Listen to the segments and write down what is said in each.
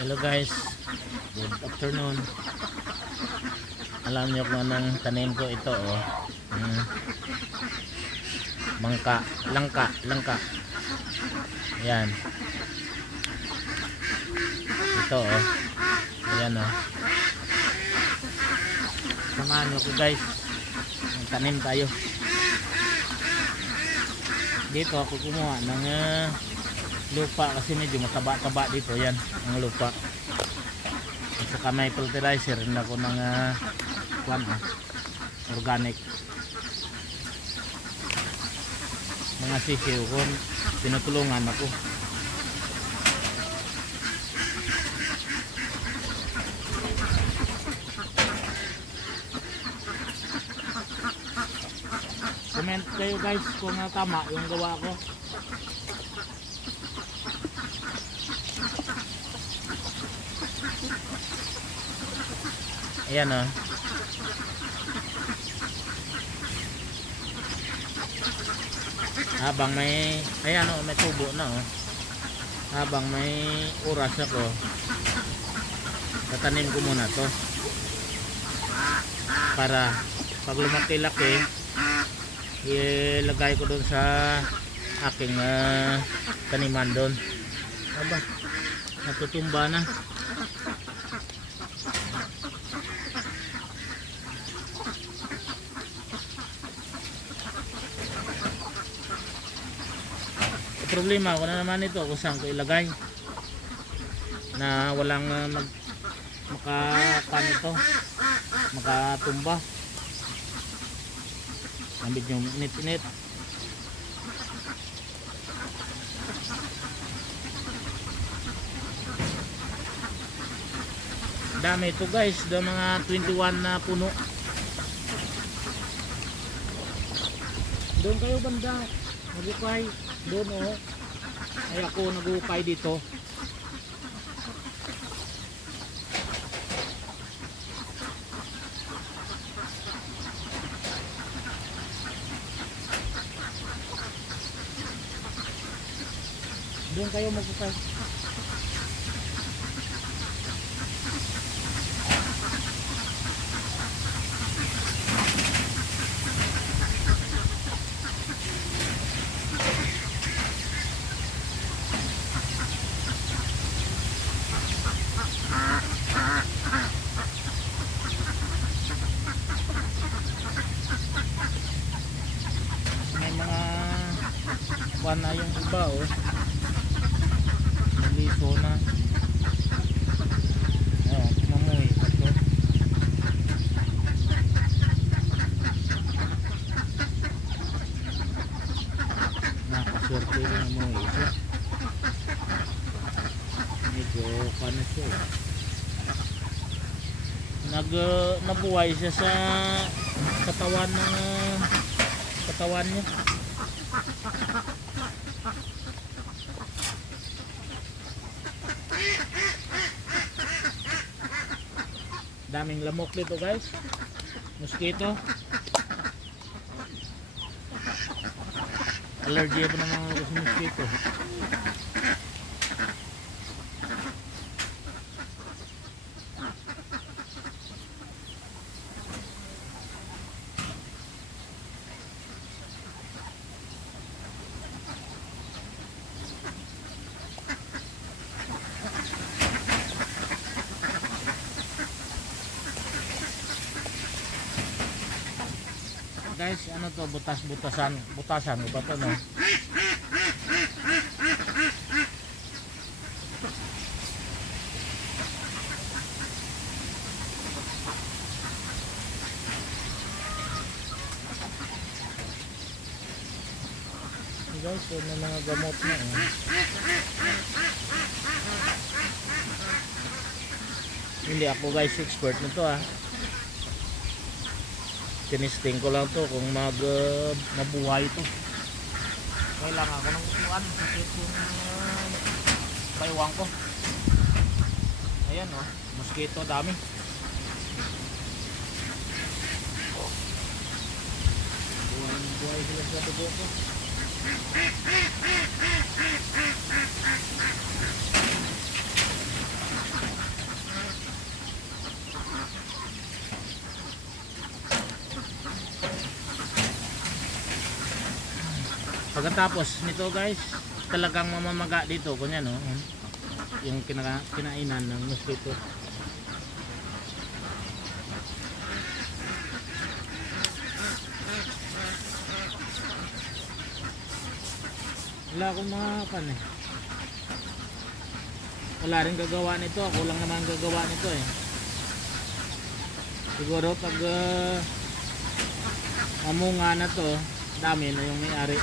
Hello guys, good afternoon. Alam niyo kung anong tanim ko ito oh. Langka. Ayan. Ito oh. Ayan oh. Samahan niyo ko guys. Tanim tayo. Dito ako kumuha ng lupa kasi medyo mataba-taba dito. Yan ang lupa. At saka may fertilizer rin ako ng organic. Mga sisiw ko tinutulungan ako. Comment kayo guys kung tama yung gawa ko. Ayan oh. Habang may ayan oh, may tubo na oh. Habang may oras ako, tatanim ko muna to para pag lumaki-laki ilagay ko doon sa aking taniman doon. Aba, natutumba na. Problema ko na naman ito kung saan ko ilagay na walang makatumba. Nambit yung init-init. Dami ito guys, mga 21 na puno. Doon kayo banda, nagukay. Doon oh. Ay ako nagukay dito. Doon kayo magukay. May mga kuwan na yung iba oh. Liso na. Ayan, mamuhi ito. Nakaswerte yung mamuhi ito. Medyo paano siya eh. Nabuhay siya sa katawan niya. Daming lamok dito guys. Mosquito. Allergy pa naman ako sa mosquito. Guys, ano to, butasan ko ba to no? Guys, may mga gamot na eh. Hindi ako guys expert nito ah. Tinisting ko lang to kung mabuhay to. Kailangan ako ng upuan sakit yung baywang ko. Ayan oh, mosquito dami. Buhay sila sa dugo ko. Pagkatapos nito guys, talagang mamamaga dito kunya no, yung kinainan ng mosquito. Wala akong makan eh. Wala rin gagawa nito, ako lang naman gagawa nito eh. Siguro pag amunga na to, dami na yung may-ari.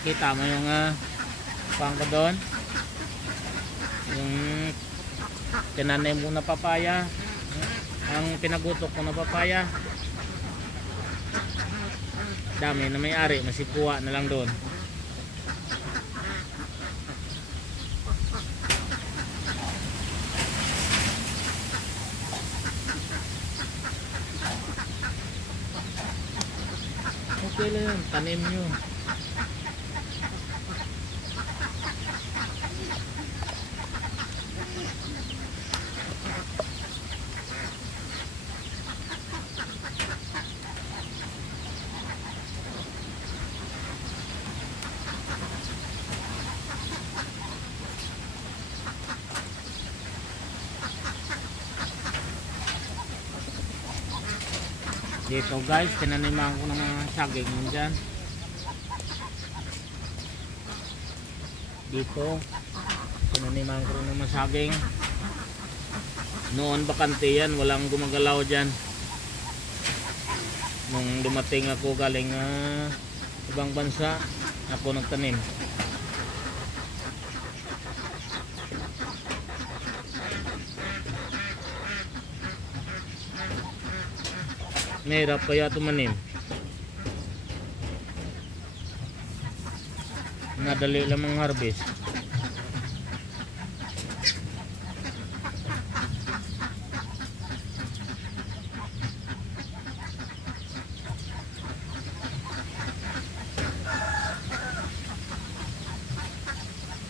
Kita mo yung pang ko doon, yung tinanim ko na papaya, ang pinagutok ko na papaya, dami na may-ari, masikuha na lang doon. Okay lang yun, tanim nyo. Dito guys, tinaniman ko ng mga saging yun dyan. Dito, tinaniman ko ng mga saging. Noon bakante yan, walang gumagalaw dyan. Nung dumating ako galing ibang bansa, ako nagtanim. Mahirap kaya tumanim. Nadali lang ang harvest.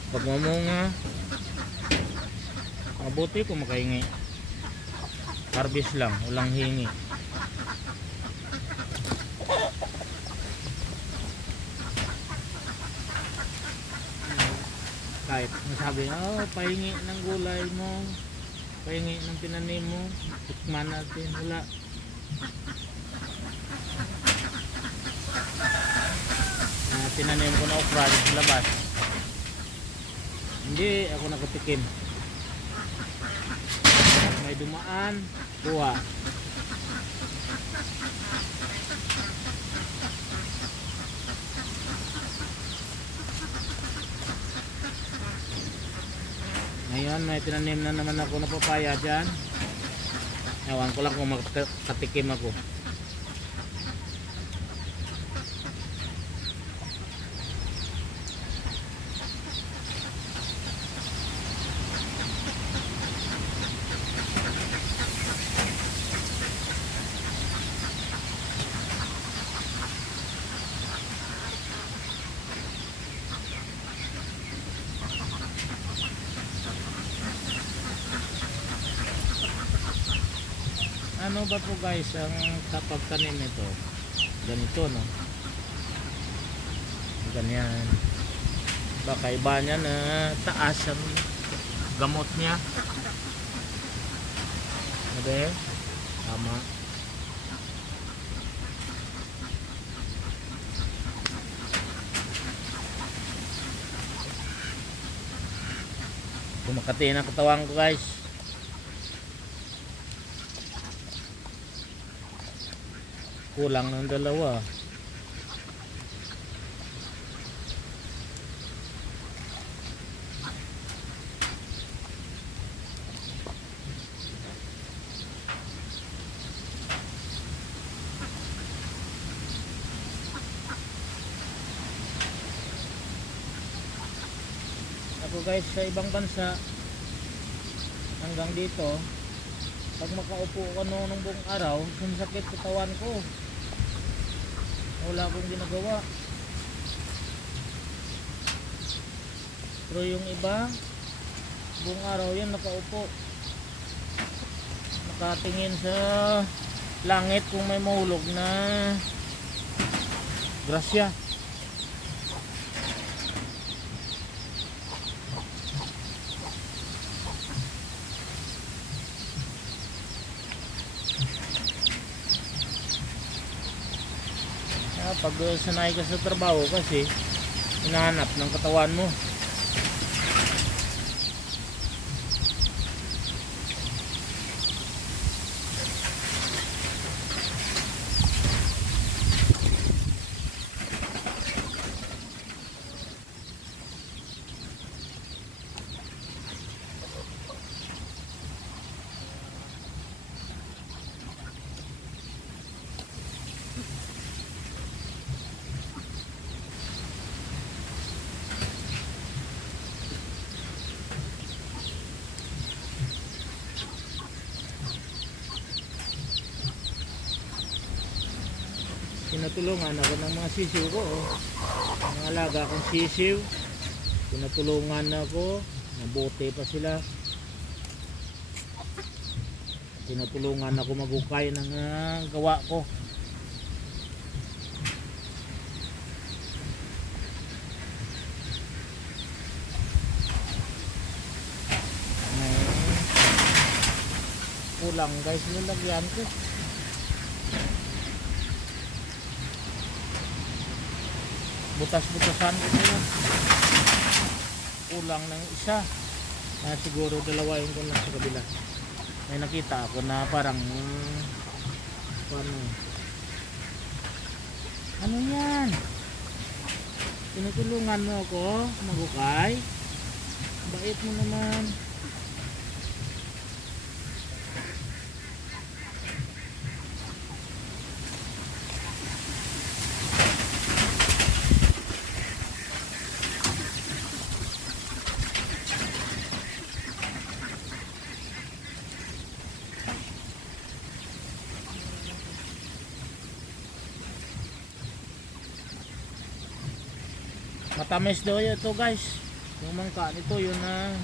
Pag mamunga, mabuti kung makahingi. Harvest lang, walang hingi. Kahit masabi, pahingi ng gulay mo, pahingi ng tinanim mo, tikman natin, wala. Tinanim ko na okra sa labas, hindi ako nakatikim. May dumaan, kuha. Ngayon may tinanim na naman ako na papaya dyan. Ewan ko lang kung makatikim ako. Ano ba po guys ang kapag tanim nito? Ganito no? Ganyan. Baka iba niya na taas ang gamot niya. Ada? Tama. Kumakati na katawan ko guys. Kulang ng dalawa. Ako guys sa ibang bansa hanggang dito, pag makaupo ka nung buong araw, sumasakit sa katawan ko. Wala akong ginagawa. Pero yung iba, Buong araw yan nakaupo. Nakatingin sa langit kung may mahulog na grasya. Pag sanay ka sa trabaho kasi hinahanap ng katawan mo. Tinutulungan ako ng mga sisiw ko, oh. Mga alaga kong sisiw, tinutulungan ako, mabuti pa sila. Tinutulungan ako magukay ng gawa ko. Kulang guys, nilagyan ko. Butas-butasan ko yun. Kulang ng isa. Siguro dalawain ko lang sa kabila. May nakita ako na parang ano yan? Tinutulungan mo ako magukay. Bait mo naman. Matamis daw ito guys. Yung mangka nito yun na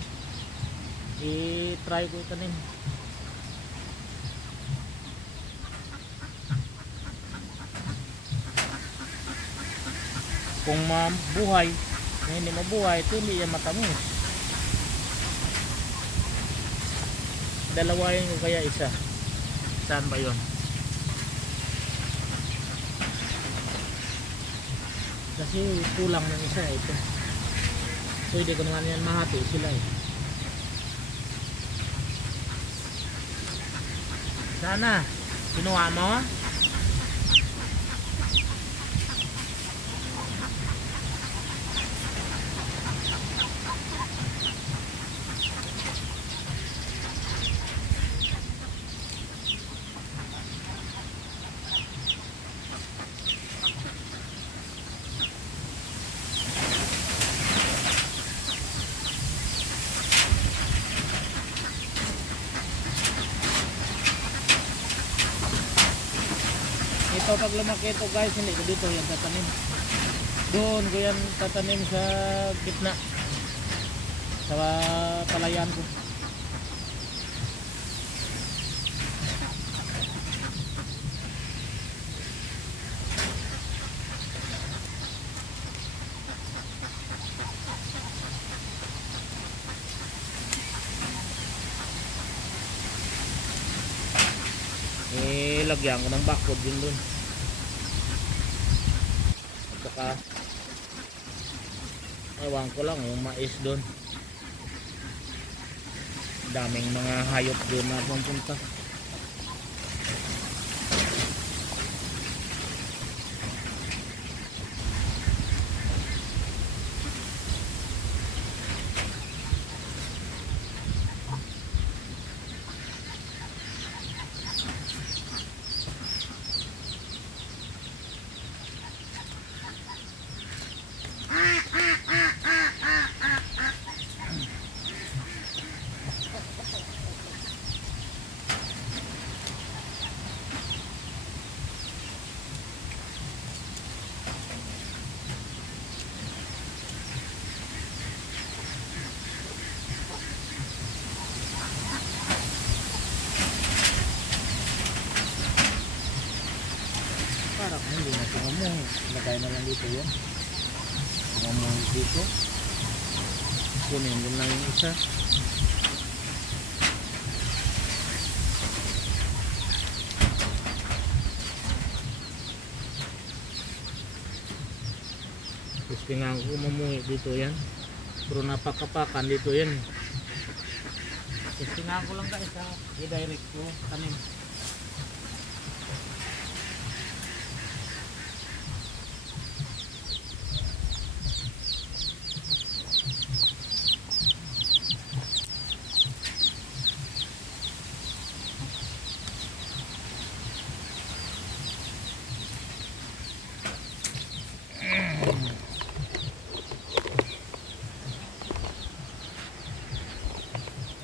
i-try ko itanim. Kung mabuhay, hindi mabuhay ito hindi yan matamis. Dalawain ko kaya isa. Saan ba yun? Kasi kulang ng isa ito. Pwede ko naman yan mahati sila eh. Sana kinuha mo? Ito pag lumaki ito guys, hindi ko dito yan tatanim. Doon ko yan tatanim sa gitna, sa palayan ko. Lagyan ko ng bakod din dun. At saka ewan ko lang yung mais dun. Daming mga hayop dun na pumunta. parang hindi na tumumuhi. Lagay na lang dito yan. Tumumuhi dito. Kunin din lang yung isa. Gusto nga ako mamuhi dito yan. Pero napakapakan dito yan. Gusto nga ko lang guys ha. I-direct ko tanim.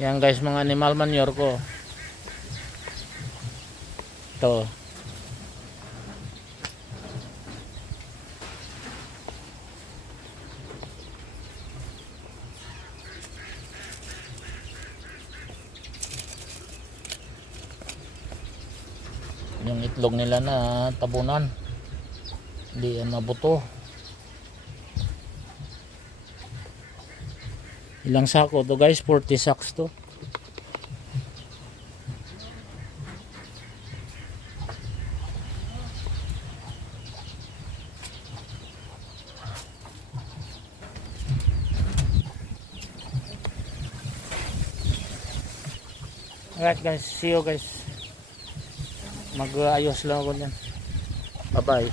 Yan guys, mga animal manure ko. Ito. Yung itlog nila na tabunan. Hindi yan mabuto. Ilang sako to guys? 40 sacks to. Alright guys, see you guys. Mag-ayos lang ako dyan. Bye bye.